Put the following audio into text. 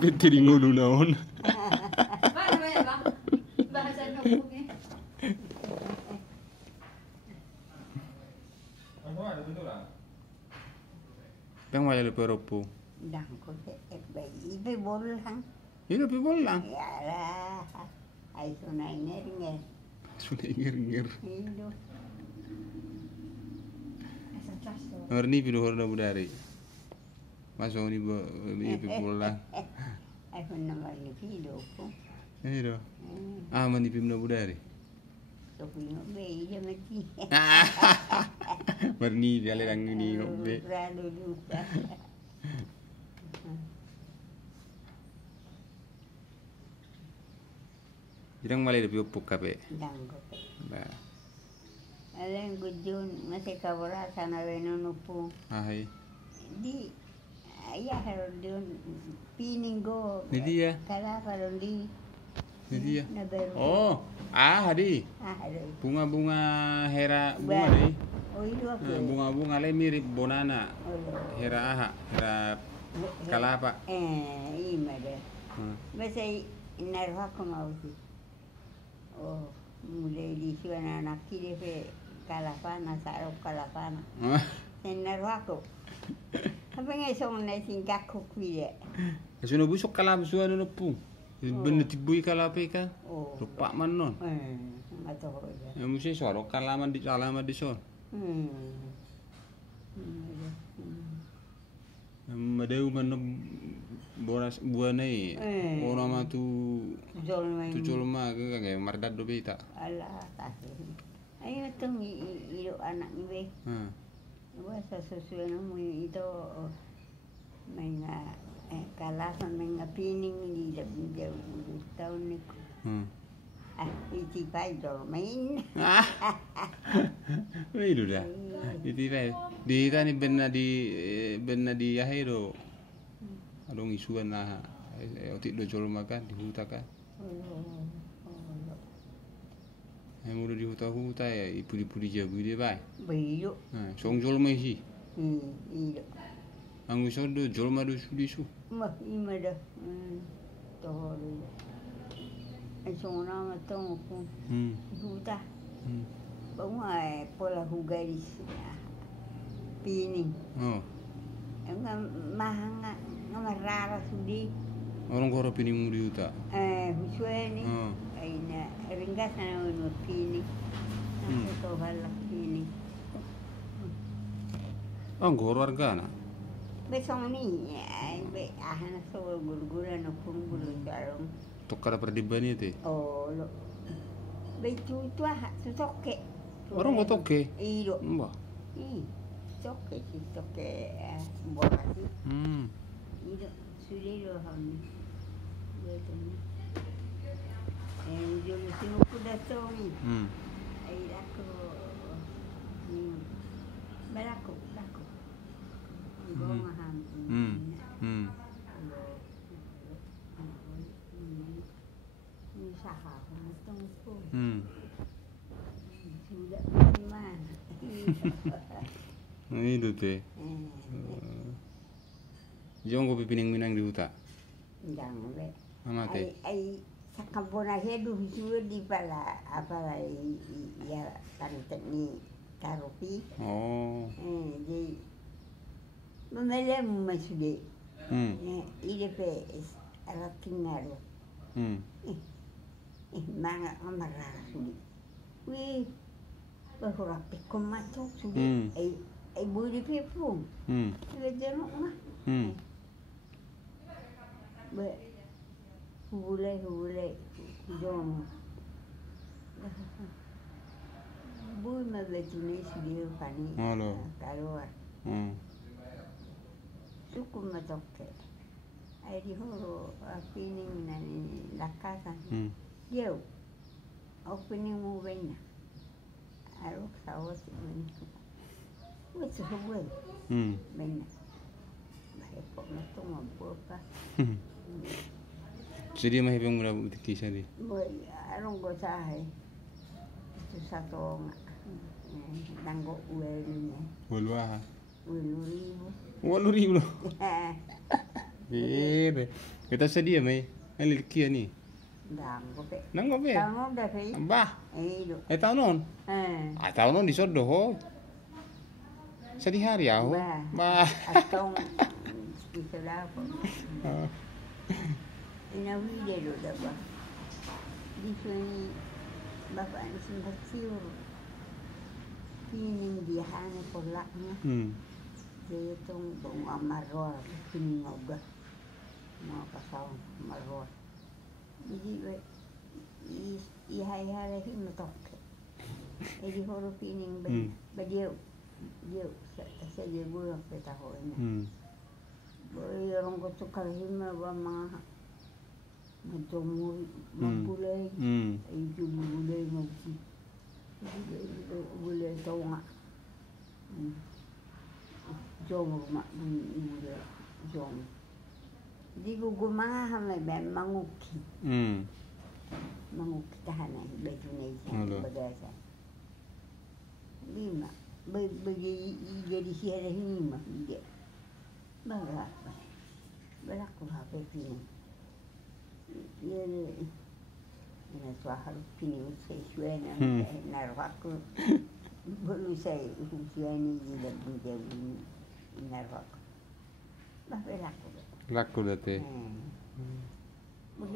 Pitiri ngulu naon. Bahasa Nopungnya. Bang wala le peropo. Đang có thể phải bol lang. Ilo pibol lang. Ya lah. Ay sunay ngeri. Sunay ngir. Indo. Asa casto. Horni pido horna budari. Masuk ni pibol lang. Ay naman ni pido ko. Ilo. Ah mani pibna budari. So pino be ya mati. Horni dia le lang ni ngobe. Rado lupa. Jirang malay lebih upuk kape. Danggo. Ba. Alang gudun masih kabura sana wenonu po. Ahai. Di ayah harudun piningo. Ni dia. Kala karundi. Ni dia. Nabaru. Oh, hadi. Aduh. Bunga-bunga hera bunga deh. Oh itu apa? Bunga-bunga le mirip bonana. Oh. Hera aha, hera kalapa. Ima deh. Masa narva ko mau sih. Oh, mulai di sana anak kiri pe kalapana sarok kalapana. Sen narva ko. Apa ngai song na singkak ko kuile. Asuno busuk kalap suano no pung. Bener tibui kalape ka. Oh. Lupa man non. Atau apa? Ya mesti suara kalaman di son. Madeu man bonas buanai. Ora ma tu jolma ke kayak mardad do beta. Alah kasih. Ayo tong ilo anak ibe. Bahasa sesuai namu itu menga kalasan menga pining di jauh tahun ni. Iti pai dormain. Itu dah. Iti pai. Di tani benna di ahero. Adong isuan lah. Otik do jolma kan di huta kan. Ai mulu di huta ya ipuli-puli jabu dia bai. Bayu. Song jolma si. Iya. Ang iso do jolma do su. Mah ima dah. Toh. Ai sona matong ko. Huta. Bawai pola hugaris. Pining. Oh. Nga mahanga ngamarara sudi. Orang koro pining mu di huta. Huswe ni. Aina ringgas na no pining. Nato balak pining. Ang koro warga na. Besong ni ai be ahana so gurgura no punggulu darong. Tokkara perdibani te. Oh lo. Be tu toke. Orang ko toke. Iyo. Mbah. Toke bolasi. Iyo sulilo hamni. Betoni. Julu sinu kuda tongi. Ai aku balako. Goma ham. Ni saha mustong ko. Sudah mana? Itu teh. Jangan kopi pining minang di huta. Jangan be. Amate. Ai sakabona hedu hisu di pala apa ya kan teknik karopi. Oh. Di memelem masude. Ile pe ratingaro. Manga amarra sudi. Wih, bahura pekon mato sudi. Ai budi pe pun. Vedono ma. Be hule jono. Bui ma vetune sudi pani. Halo. Kalua. Suku matoke. Ai di horo pining na la casa. Yo. Opening mo venna. Arok sawat men. What's the way? Venna. Bae po na to mo pa. Jadi mah ibang mula butik sari. Boy, arong go sahe. Itu satu danggo uelnya. Walwa. 10.000. 8,000. Bebe. Kita sedia mai. Ele kia ni. Dang ko pe. Nang gobe. Tamo da fe. Bah. Do. Tahu non. Tahu non di sodo ho. Sedih hari ya ho. Bah. Atong istilah ko. Ina wide do da ba. Di sini bapak ni sempat siur. Pining bihane polaknya. Dia tong bong amarol pining oga. Mau pasal marol. Jadi ihai-hai hi matoke. Edi horo pining ba dia saya dia bulan peta hoina. Boy orang ko tukar hima ba mga matomuri mabulay. Itu bulay mabsi. Bulay tonga. Jom mak bulay jom. Di gugumaha may manguki. Manguki tahanan betu nei bagasa. Lima bagi jadi siara lima dia. Berapa? Berapa HP ini? Dia ini soal ini saya suena narwaku. Belum saya suena di dalam dia narwaku. Berapa laku? Laku date.